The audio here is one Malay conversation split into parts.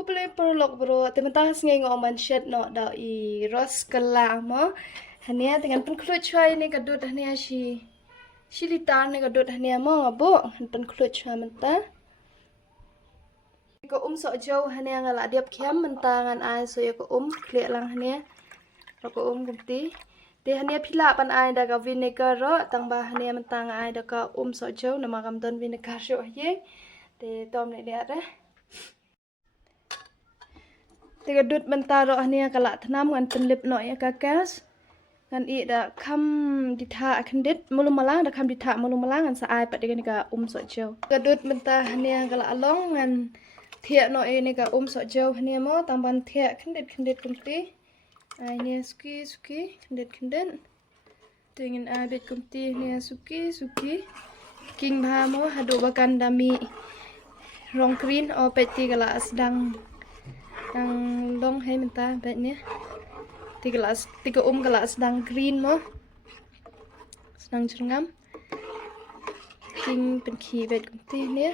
Kuple perlok bro, teman-teman ngay ngoman shed no da I ros kala mo. Hanya dengan penklut chai ni kadut hanya si litar ni kadut hanya mo ngabo penklut chai mentah. Ko sok jauh hanya ngala diap kiam mentah ngan ai so ya ko klik lang hanya. Ko gumti. Dia hanya pila pan ai da ka vinegar ro tambah hanya mentah ngan ai da ka sok jauh nama kam don vinegar ro ye. Te tom ni dia dah. Tiga dut mentaro hanya kalak tenam ngan penlip no ya kakas ngan I da kam ditha kendit mulu malang da kam ditha mulu malang ngan saai pat dengan ka sok jauh. Tiga dut mentah hanya kalak along ngan thiak no ini ka sok jauh hanya mo tamban thiak kendit kumti. Ini suki kendit. Dengan abit kumti ni suki. King bha mo hadu bakan dami rong green o peti kalak sedang yang long hai mentah baiknya tiga gelas sedang green mo sedang cerngam king penki baik kumti ni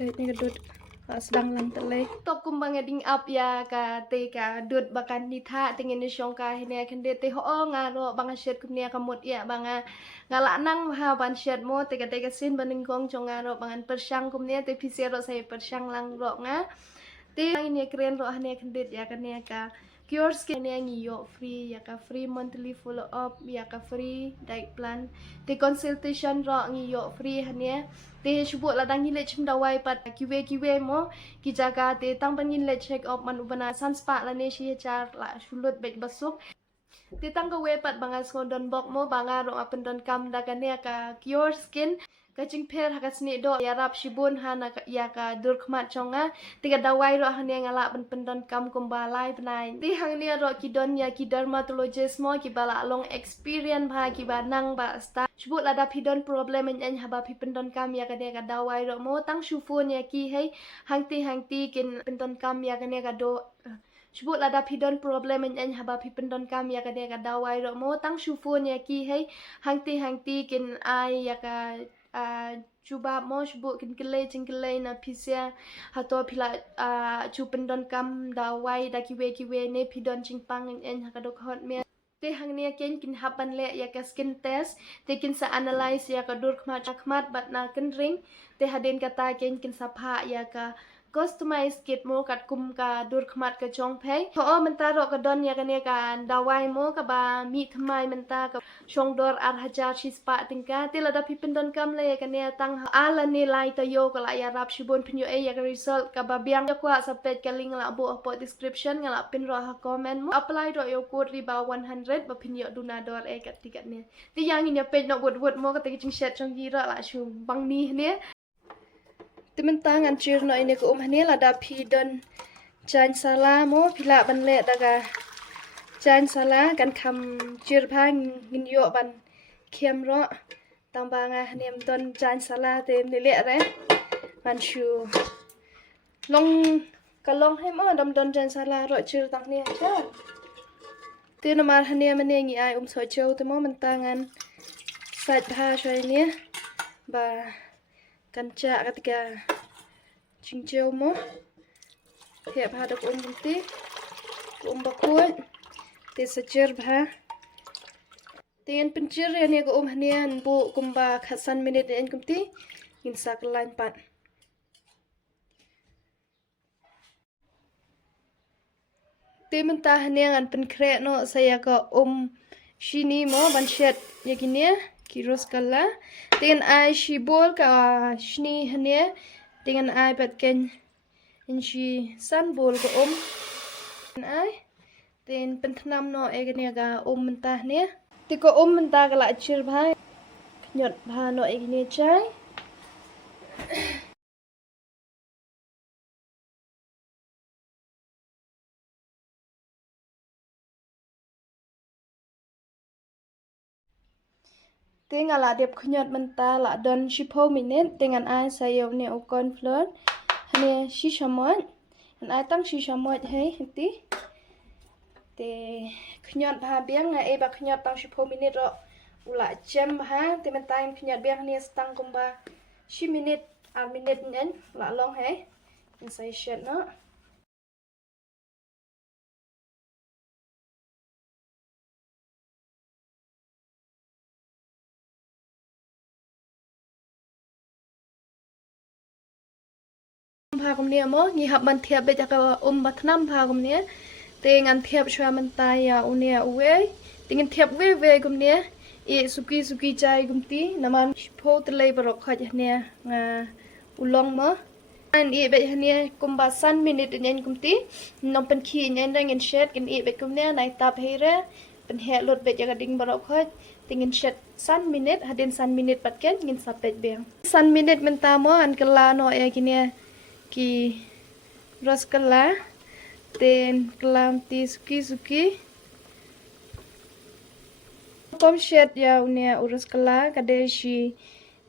baiknya gedut sedang lang telai top kumbang ding up ya ka te ka dut bakan ditha tingin ni syong ka hine kan de te ho ngaro bang shet kumnia kamut ya banga ngala nang ha ban shet mo te ka sin baning kong chong ngaro bangan persyang kumnia te pisero sai persyang lang ro nga te ini keren ro hane kan de ya kan ya ka Cure Skin yang yo free ya ka free monthly follow up ya ka free diet plan te consultation ro yo free hanya te subuk ladang ngile chim dawai pat kiwe mo ki jaga te tang pan ngile check up man ubana sunspa la ne shi char la sulut bet basuk te tang ka we pat banga skondon bok mo banga ro apen don kam da kan ya ka Cure Skin kacing per hakas ni do ya rap shibun hana ya ka dur khmat chonga tiga dawai ro hanya ngala pendon kam kumbalai penai ti hang ni ro kidon ya ki dermatologist mo ki bala long experience bha ki banang ba sta shibut lada pidon problem en haba pi pendon kam ya ka dawai ro mo tang shufun ya ki hei hang ti kin pendon kam ya ka do Shibut lada pidon problem en haba pi pendon kam ya ka dawai ro mo tang shufun ya ki hei hang ti kin ai ya ka cuba mo shibuk kin kelai na pisia hato pila pendon kam dawai da kiwe ne pidon chingpang en hakadok hot me te hang ne kin hapan le ya ka skin test te kin sa analyze ya ka dur khmat bat na kin ring te hadin kata kin sapha ya ka customize kit mo kat kum ka dur khmat ka chong phai ho mentaro ka don ya ka ne ka dawai mo ka ba mi khmai menta ka chong dor ar hajar spa tingka te lada pipendon kam le ka ne tang ala ni lai ta yo ka la ya rap shibon pinyo ya ka result ka ba biang kwa sa pet ka link la bo po description ngala pin ro ha comment mo apply ro yo code riba 100 ba pinyo donador kat tikat ne ti yang ni page no wot mo ka te ching chat chong gi ra la shu bang ni ne Tementang ancir no ini ko hanya lada pidon jan sala mo pila ban le daga jan sala kan kam cir bang ngin yo ban kiem ro tambanga nem don jan sala tem ni le re ban shu long kalong hai mo dom don jan sala ro cir tang ni cha te no mar hanya mane ngi ai so cheu te mo mentangan sat ha shoi ni ba kanca ketika cincau mo tiap hadap bunti bakut te sejer bah ten pencir ya ko hanian bu kumba khasan minit en kumti insak lain pat te mentah hanian an penkre no saya ko shini mo banshet yakinia Kiros kala dengan ai shibol ka shni hane dengan ai patken inshi sunbol ko ai ten pentnam no egnia ga mentah ne ti ko mentah kala chir bhai nyot bha no egnia chai Tinggal lah dia kunyat mentah lah don 10 minit dengan ai sayo ni ukon flour ni shisha mod dan ai tang shisha mod hai hati te khnyot ba biang na e ba khnyot tang 10 minit ro ula jam ha te men time khnyot biang ni stang kumba 10 minit al minit nen la long hai insai shet noพากุมเนี่ยมั้งยี่หับมันเทียบไปจากบัตรน้ำพากุมเนี่ยเตียงอันเทียบช่วยมันตายอ่ะอุเนี่ยอุเว้ยเตียงเทียบเว้ยกุมเนี่ยสุกี้ใจกุมตีน้ำมันโพตเลยบรอกขดเนี่ยอุลองมั้งอันแบบเนี่ยกุมบาสันมินิตเนี่ยกุมตีน้องเป็นขี้เนี่ยได้เงินเช็ดกันแบบกุมเนี่ยในตาเพเรเป็นแห่รถแบบจากดิ่งบรอกขดเตียงเช็ดสันมินิตหัดเดินสันมินิตปัดเก็ตเงินสับเป็ดเบียงสันมินิตมันตามั้งอันกลาโนเอกิเนี่ยki raskala ten kelamti suki tom shed ya unia uraskala kadeshi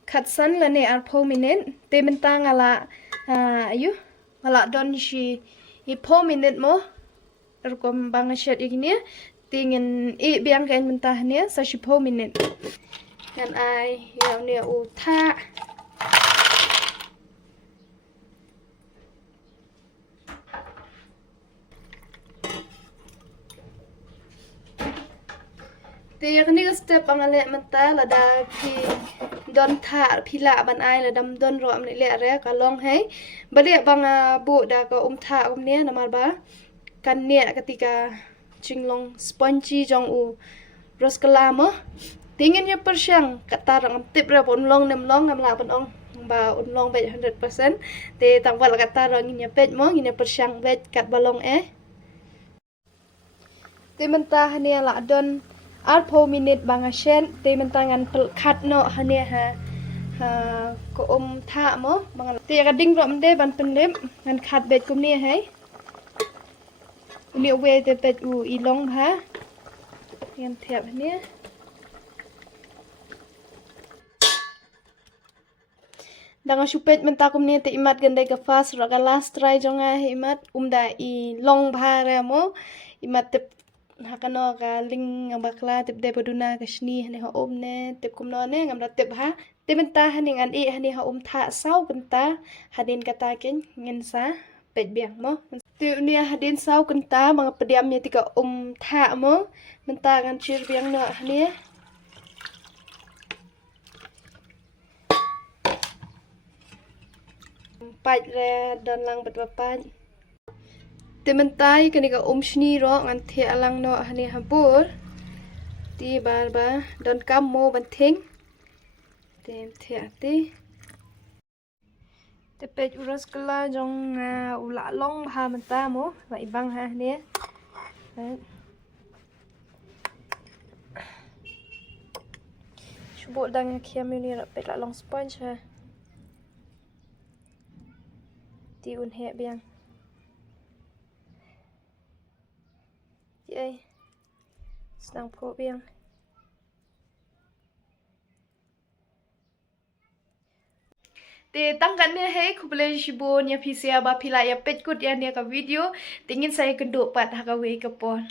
khatsan lane arpho minute te mentang ala ayu ala don shi i pho minute mo erkom bang shed igni tingin e biang kain mentah ne sa shi pho minute kan ai ya unia u tha Tiyak ni step ang ale mata lada ki don tha phila ban ai la dam don ro am le re ka long hai bali bang bu da ka tha ne namar ba kan ne ketika jinglong spongy jong u roskala mo tingin ya persyang kata rang tip ra bon long nem long ngam la bon ong ba un long be 100% te tang wal kata rang nya pet mo nya persyang be kat balong te menta ne la don Arpo minute bang shen te mentangan pelkat no hanya ko tha mo bang te gading ro mde ban penlem ngan khat bet kum ni hai ni we te pet u I long ha yan thiap ne dang supet menta kum ni te imat gande ka fast ro ka last try jonga imat da I long bha re mo imat te hakano ka ling bakla tip de paduna ka shni ne ha ne tip kumno ne ngam ra tip ha te menta haning an hani ha tha sau kenta hadin kata ken ngin sa pet biang mo te ne hadin sau kenta mga pediam ne tika tha mo menta ngan chir biang no ne pat re don lang bet papat Tementai kani ka shni ro ngan the alang no hani habur ti bar ba don kam mo ban thing tem the ati te pej uras kala jong ula long bha menta mo ba ibang ha ne shubo dang khiam ni ra pet la long sponge ha ti un he biang Yay, sedang pokok biang. Te tangkan ni hai kubele shibo nya pisia ba pila ya pet kut ya nia ka video tingin saya kenduk pat hakawe kapon.